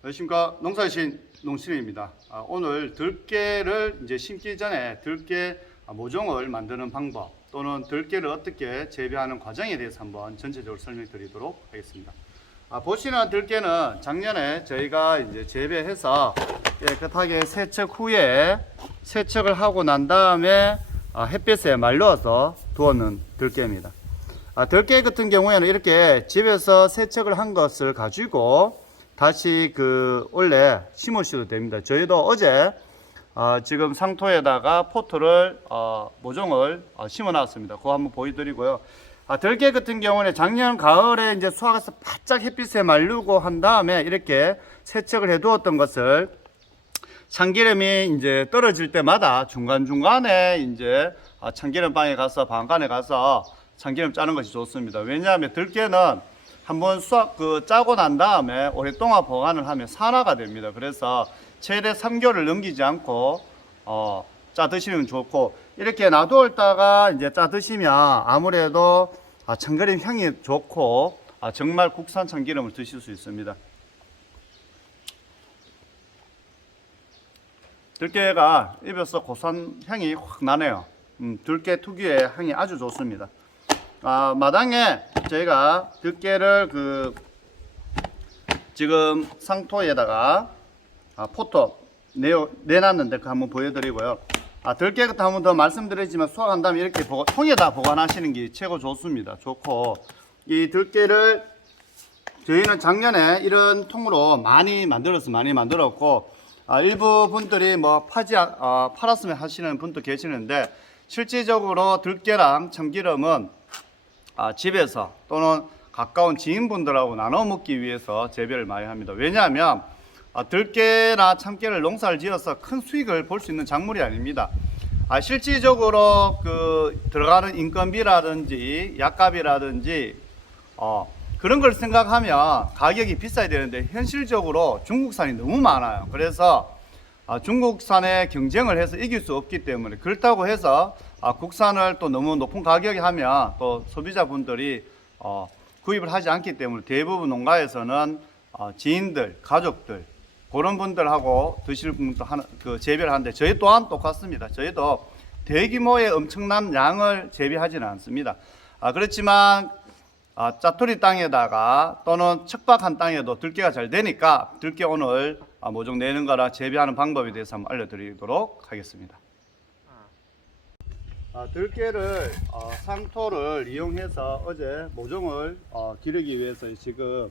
안녕하십니까. 농사신 농신입니다. 오늘 들깨를 이제 심기 전에 들깨 모종을 만드는 방법 또는 들깨를 어떻게 재배하는 과정에 대해서 한번 전체적으로 설명드리도록 하겠습니다. 보시는 들깨는 작년에 저희가 이제 재배해서 깨끗하게 세척 후에 세척을 하고 난 다음에 햇빛에 말려서 두었는 들깨입니다. 들깨 같은 경우에는 이렇게 집에서 세척을 한 것을 가지고 다시 원래 심으셔도 됩니다. 저희도 어제 지금 상토에다가 포트를 모종을 심어 놨습니다. 그거 한번 보여드리고요. 들깨 같은 경우는 작년 가을에 이제 수확해서 바짝 햇빛에 말리고 한 다음에 이렇게 세척을 해 두었던 것을 참기름이 이제 떨어질 때마다 중간중간에 이제 참기름방에 가서 방간에 가서 참기름 짜는 것이 좋습니다. 왜냐하면 들깨는 한번 짜고 난 다음에 오랫동안 보관을 하면 산화가 됩니다. 그래서 최대 3개월을 넘기지 않고 짜 드시면 좋고, 이렇게 놔두었다가 이제 짜 드시면 아무래도 참기름 향이 좋고 정말 국산 참기름을 드실 수 있습니다. 들깨가 입에서 고소한 향이 확 나네요. 들깨 특유의 향이 아주 좋습니다. 마당에 저희가 들깨를 지금 상토에다가 포트 내놨는데 그거 한번 보여드리고요. 들깨 같은 한번 더 말씀드리지만 수확한 다음에 이렇게 통에다 보관하시는 게 최고 좋습니다. 좋고, 이 들깨를 저희는 작년에 이런 통으로 많이 만들었고, 일부 분들이 팔았으면 하시는 분도 계시는데, 실질적으로 들깨랑 참기름은 집에서 또는 가까운 지인분들하고 나눠 먹기 위해서 재배를 많이 합니다. 왜냐하면 들깨나 참깨를 농사를 지어서 큰 수익을 볼 수 있는 작물이 아닙니다. 실질적으로 들어가는 인건비라든지 약값이라든지 그런 걸 생각하면 가격이 비싸야 되는데, 현실적으로 중국산이 너무 많아요. 그래서 중국산에 경쟁을 해서 이길 수 없기 때문에, 그렇다고 해서 국산을 또 너무 높은 가격에 하면 또 소비자분들이 구입을 하지 않기 때문에 대부분 농가에서는 지인들, 가족들 그런 분들하고 드실 분도 재배를 하는데, 저희 또한 똑같습니다. 저희도 대규모의 엄청난 양을 재배하지는 않습니다. 그렇지만 짜투리 땅에다가 또는 척박한 땅에도 들깨가 잘 되니까 들깨 오늘 모종 내는 거랑 재배하는 방법에 대해서 한번 알려드리도록 하겠습니다. 들깨를 상토를 이용해서 어제 모종을 기르기 위해서 지금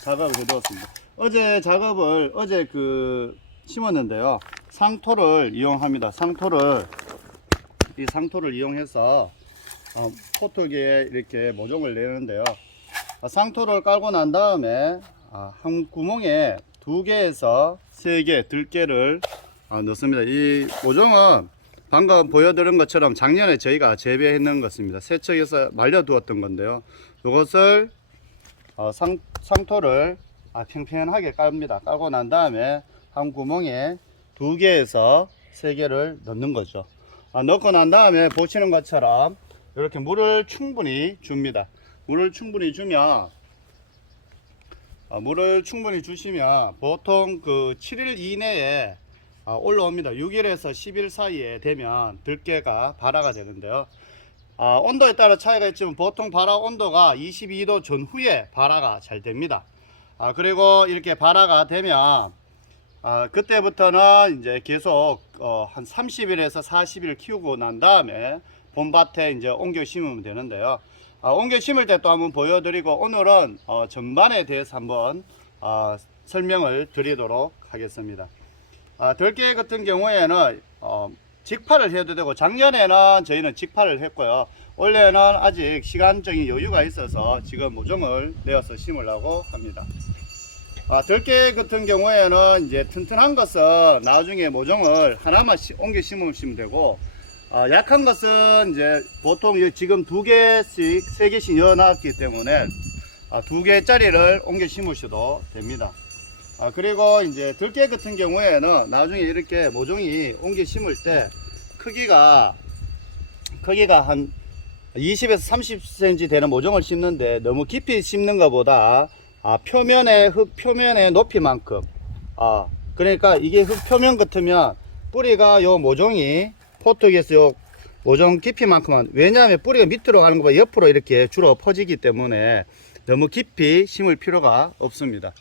작업을 해두었습니다. 어제 심었는데요. 상토를 이용합니다. 이 상토를 이용해서 포트기에 이렇게 모종을 내는데요. 상토를 깔고 난 다음에 한 구멍에 2개에서 3개 들깨를 넣습니다. 이 모종은 방금 보여드린 것처럼 작년에 저희가 재배했는 것입니다. 세척해서 말려두었던 건데요. 이것을 상토를 평평하게 깔습니다. 깔고 난 다음에 한 구멍에 2개에서 3개를 넣는 거죠. 넣고 난 다음에 보시는 것처럼 이렇게 물을 충분히 줍니다. 물을 충분히 주시면 보통 7일 이내에 올라옵니다. 6일에서 10일 사이에 되면 들깨가 발화가 되는데요. 온도에 따라 차이가 있지만 보통 발화 온도가 22도 전후에 발화가 잘 됩니다. 그리고 이렇게 발화가 되면 그때부터는 이제 계속 한 30일에서 40일 키우고 난 다음에 봄밭에 이제 옮겨 심으면 되는데요. 옮겨 심을 때 또 한번 보여드리고, 오늘은 전반에 대해서 한번 설명을 드리도록 하겠습니다. 들깨 같은 경우에는 직파를 해도 되고, 작년에는 저희는 직파를 했고요. 올해는 아직 시간적인 여유가 있어서 지금 모종을 내어서 심으려고 합니다. 들깨 같은 경우에는 이제 튼튼한 것은 나중에 모종을 하나만 옮겨 심으시면 되고, 약한 것은 이제 보통 지금 2개씩 3개씩 넣어놨기 때문에 2개짜리를 옮겨 심으셔도 됩니다. 그리고 이제 들깨 같은 경우에는 나중에 이렇게 모종이 옮겨 심을 때 크기가 한 20에서 30cm 되는 모종을 심는데, 너무 깊이 심는 것보다 표면의 흙 표면의 높이만큼. 그러니까 이게 흙 표면 같으면 뿌리가 요 모종이 포트기에서 요 모종 깊이만큼만, 왜냐하면 뿌리가 밑으로 가는 것보다 옆으로 이렇게 주로 퍼지기 때문에 너무 깊이 심을 필요가 없습니다.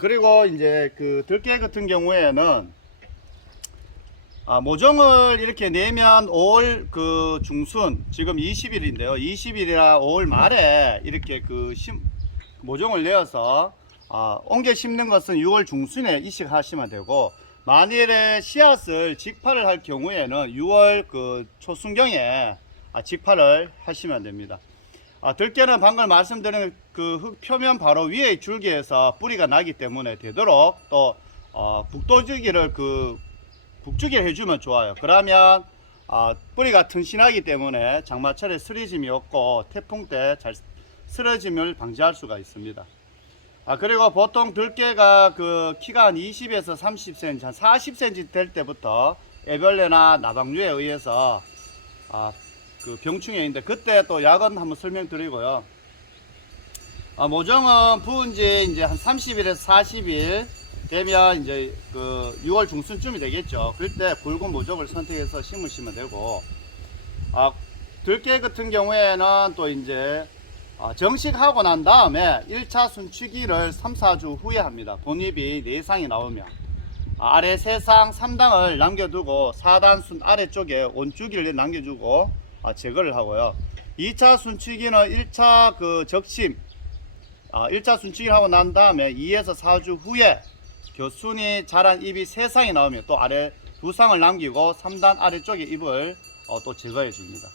그리고 이제 그 들깨 같은 경우에는 모종을 이렇게 내면 5월 그 중순, 지금 20일인데요. 20일이나 5월 말에 이렇게 그 모종을 내어서 옮겨 심는 것은 6월 중순에 이식하시면 되고, 만일에 씨앗을 직파를 할 경우에는 6월 그 초순경에 직파를 하시면 됩니다. 들깨는 방금 말씀드린 그 흙 표면 바로 위에 줄기에서 뿌리가 나기 때문에 되도록 또 북도주기를 북주기를 해주면 좋아요. 그러면 뿌리가 튼실하기 때문에 장마철에 쓰러짐이 없고 태풍 때 잘 쓰러짐을 방지할 수가 있습니다. 그리고 보통 들깨가 그 키가 한 20에서 30cm, 한 40cm 될 때부터 애벌레나 나방류에 의해서 그 병충해 있는데, 그때 또 약은 한번 설명드리고요. 모종은 부은 지 이제 한 30일에서 40일 되면 이제 그 6월 중순쯤이 되겠죠. 그때 굵은 모종을 선택해서 심으시면 되고, 들깨 같은 경우에는 또 이제 정식하고 난 다음에 1차 순치기를 3, 4주 후에 합니다. 본잎이 4상이 나오면 아래 3상 3당을 남겨두고 4단 순 아래쪽에 원주기를 남겨주고 제거를 하고요. 2차 순치기는 1차 그 적심 1차 순치기를 하고 난 다음에 2에서 4주 후에 겨순이 자란 잎이 3상이 나오면 또 아래 2상을 남기고 3단 아래쪽에 잎을 또 제거해 줍니다.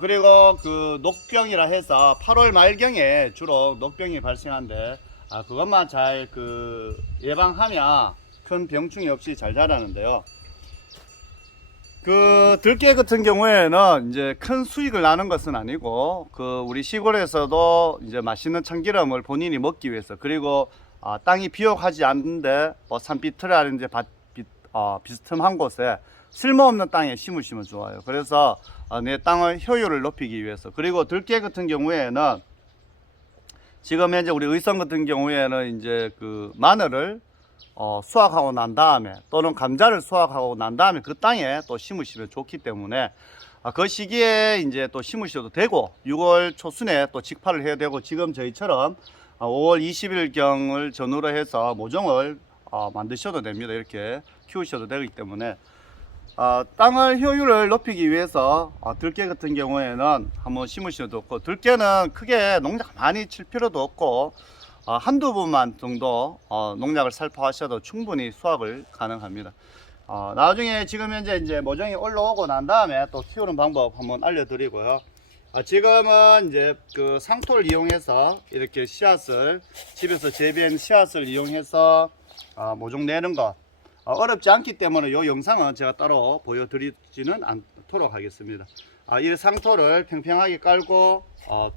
그리고 그 녹병이라 해서 8월 말경에 주로 녹병이 발생하는데, 그것만 잘 그 예방하면 큰 병충해 없이 잘 자라는데요. 그 들깨 같은 경우에는 이제 큰 수익을 나는 것은 아니고, 그 우리 시골에서도 이제 맛있는 참기름을 본인이 먹기 위해서, 그리고 땅이 비옥하지 않는데 산비틀이라든지 비스듬한 곳에 쓸모없는 땅에 심으시면 좋아요. 그래서 내 땅의 효율을 높이기 위해서. 그리고 들깨 같은 경우에는 지금 현재 우리 의성 같은 경우에는 이제 그 마늘을 수확하고 난 다음에, 또는 감자를 수확하고 난 다음에 그 땅에 또 심으시면 좋기 때문에 그 시기에 이제 또 심으셔도 되고, 6월 초순에 또 직파를 해야 되고, 지금 저희처럼 5월 20일경을 전후로 해서 모종을 만드셔도 됩니다. 이렇게 키우셔도 되기 때문에 땅의 효율을 높이기 위해서 들깨 같은 경우에는 한번 심으셔도 좋고, 들깨는 크게 농약 많이 칠 필요도 없고 한두 번만 정도 농약을 살포하셔도 충분히 수확을 가능합니다. 나중에 지금 현재 이제 모종이 올라오고 난 다음에 또 키우는 방법 한번 알려드리고요. 지금은 이제 그 상토를 이용해서 이렇게 씨앗을, 집에서 재배한 씨앗을 이용해서 모종 내는 것 어렵지 않기 때문에 이 영상은 제가 따로 보여드리지는 않도록 하겠습니다. 이 상토를 평평하게 깔고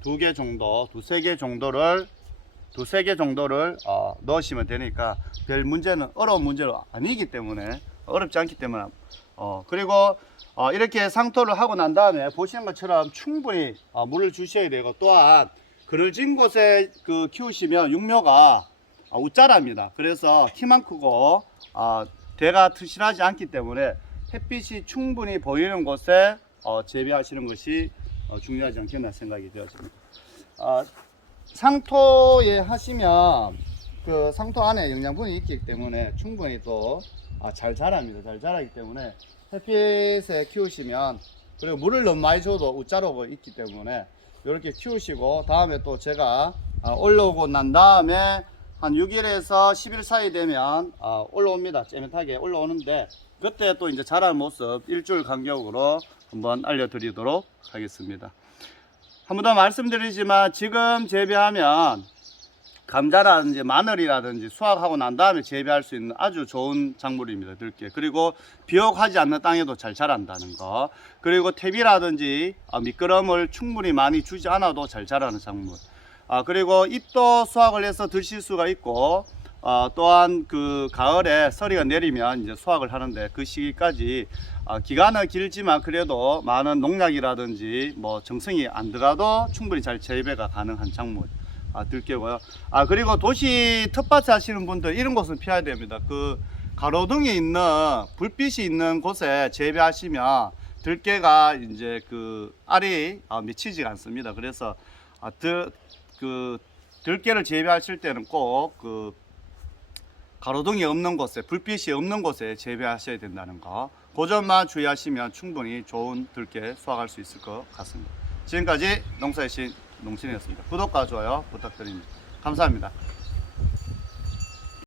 두세 개 정도를 넣으시면 되니까 별 문제는, 어려운 문제는 아니기 때문에, 어렵지 않기 때문에. 그리고 이렇게 상토를 하고 난 다음에 보시는 것처럼 충분히 물을 주셔야 되고, 또한 그늘진 곳에 그 키우시면 육묘가 웃자랍니다. 그래서 키만 크고 대가 튼실하지 않기 때문에 햇빛이 충분히 보이는 곳에 재배하시는 것이 중요하지 않겠나 생각이 되었습니다. 상토에 하시면 그 상토 안에 영양분이 있기 때문에 충분히 또 잘 자랍니다. 잘 자라기 때문에 햇빛에 키우시면, 그리고 물을 너무 많이 줘도 웃자로가 있기 때문에 이렇게 키우시고, 다음에 또 제가 올라오고 난 다음에 한 6일에서 10일 사이 되면 올라옵니다. 째밋하게 올라오는데, 그때 또 이제 자라는 모습 일주일 간격으로 한번 알려드리도록 하겠습니다. 한 번 더 말씀드리지만, 지금 재배하면 감자라든지 마늘이라든지 수확하고 난 다음에 재배할 수 있는 아주 좋은 작물입니다. 들깨. 그리고 비옥하지 않는 땅에도 잘 자란다는 거, 그리고 퇴비라든지 미끄럼을 충분히 많이 주지 않아도 잘 자라는 작물. 그리고 잎도 수확을 해서 드실 수가 있고, 또한 그 가을에 서리가 내리면 이제 수확을 하는데, 그 시기까지 기간은 길지만 그래도 많은 농약이라든지 뭐 정성이 안 들어가도 충분히 잘 재배가 가능한 작물. 들깨고요. 그리고 도시 텃밭 하시는 분들 이런 곳은 피해야 됩니다. 그 가로등이 있는 불빛이 있는 곳에 재배하시면 들깨가 이제 그 알이 미치지 않습니다. 그래서 그 들깨를 재배하실 때는 꼭 그 가로등이 없는 곳에, 불빛이 없는 곳에 재배하셔야 된다는 거, 그 점만 주의하시면 충분히 좋은 들깨 수확할 수 있을 것 같습니다. 지금까지 농사의 신 농신이었습니다. 구독과 좋아요 부탁드립니다. 감사합니다.